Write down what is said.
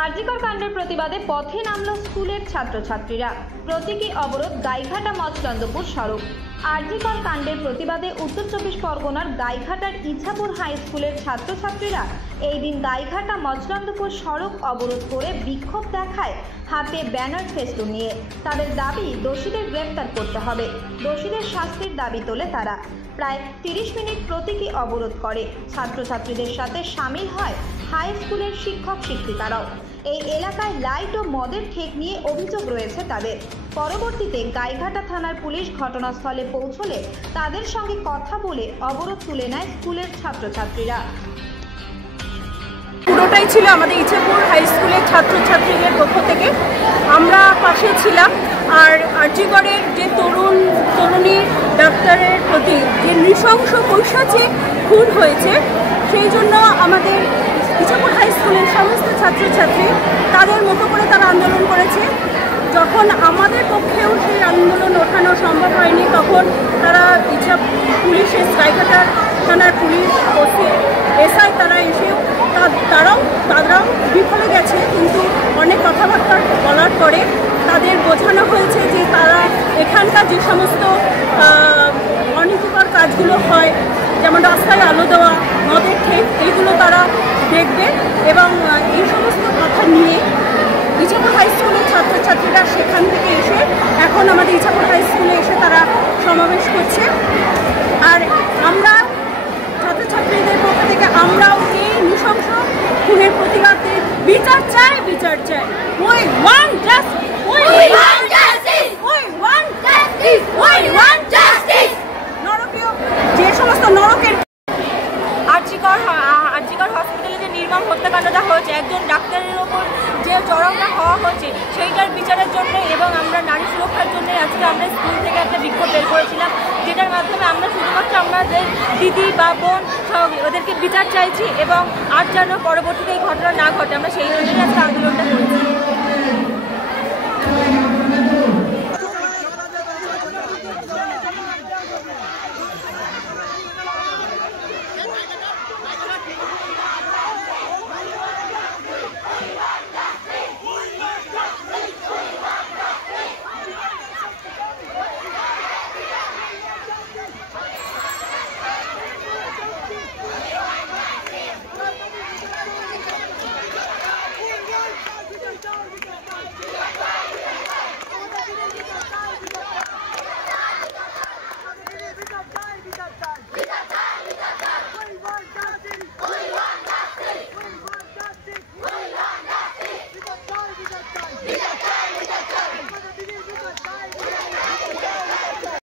আরজিকর কাণ্ডের প্রতিবাদে পথে নামল স্কুলের ছাত্রছাত্রীরা। প্রতীকী অবরোধ গাইঘাটা মচলন্দপুর সড়ক। আরজিকর কাণ্ডের প্রতিবাদে উত্তর চব্বিশ পরগনার গাইঘাটার ইছাপুর হাই স্কুলের ছাত্রছাত্রীরা এই দিন গাইঘাটা মচলন্দপুর সড়ক অবরোধ করে বিক্ষোভ দেখায়, হাতে ব্যানার ফেস্টুন নিয়ে। তাদের দাবি দোষীদের গ্রেফতার করতে হবে, দোষীদের শাস্তির দাবি তোলে তারা। প্রায় 30 মিনিট প্রতীকী অবরোধ করে। ছাত্রছাত্রীদের সাথে সামিল হয় হাই স্কুলের শিক্ষক শিক্ষিকারাও। এই এলাকায় লাইট ও মদের ঠেক নিয়ে অভিযোগ রয়েছে তাদের। পরবর্তীতে গাইঘাটা থানার পুলিশ ঘটনাস্থলে পৌঁছলে তাদের সঙ্গে কথা বলে অবরোধ তুলে নেয় স্কুলের ছাত্রছাত্রীরা। পুরোটাই ছিল আমাদের ইছাপুর হাই স্কুলের ছাত্রছাত্রীদের পক্ষ থেকে। আমরা পাশে ছিলাম। আর আরজিকরের যে তরুণী ডাক্তারের প্রতি যে নৃশংস পৈশাচিক খুন হয়েছে, সেই জন্য আমাদের ইছাপুর হাই স্কুলের সমস্ত ছাত্রছাত্রী তাদের মতো করে তারা আন্দোলন করেছে। যখন আমাদের পক্ষেও সেই আন্দোলন ওঠানো সম্ভব হয়নি, তখন তারা পুলিশের গাইঘাটা থানার পুলিশ এসআই তারা এসেও তারাও বিফলে গেছে। কিন্তু অনেক কথাবার্তা বলার পরে তাদের বোঝানো হয়েছে যে তারা এখানকার যে সমস্ত অনীতিকর কাজগুলো হয়, যেমন রাস্তায় আলো দেওয়া, মদের ঠেক, এইগুলো তারা দেখবে। এবং এই সমস্ত কথা নিয়ে ইছাপুর হাই স্কুলের ছাত্রছাত্রীরা সেখান থেকে এসে এখন আমাদের ইছাপুর হাই স্কুলে এসে তারা সমাবেশ করছে। আর আমরা ছাত্রছাত্রীদের পক্ষ থেকে আমরাও এই নৃশংস খুনের প্রতিবাদে বিচার চাই। We want justice! নরকীয় যে সমস্ত নরকের আরজিকর হসপিটালে যে নির্মম হত্যাকাণ্ডটা হয়েছে, একজন ডাক্তারের ওপর যে চড়াওটা হওয়া হয়েছে, সেইটার বিচারের জন্য এবং আমরা নারী সুরক্ষার জন্য আজকে আমরা স্কুল থেকে একটা বিক্ষোভ বের করেছিলাম, যেটার মাধ্যমে আমরা শুধুমাত্র আমাদের দিদি বা বোন ওদেরকে বিচার চাইছি এবং আর যেন পরবর্তীতে এই ঘটনা না ঘটে, আমরা সেই জন্যই আজকে আন্দোলনটা করেছি।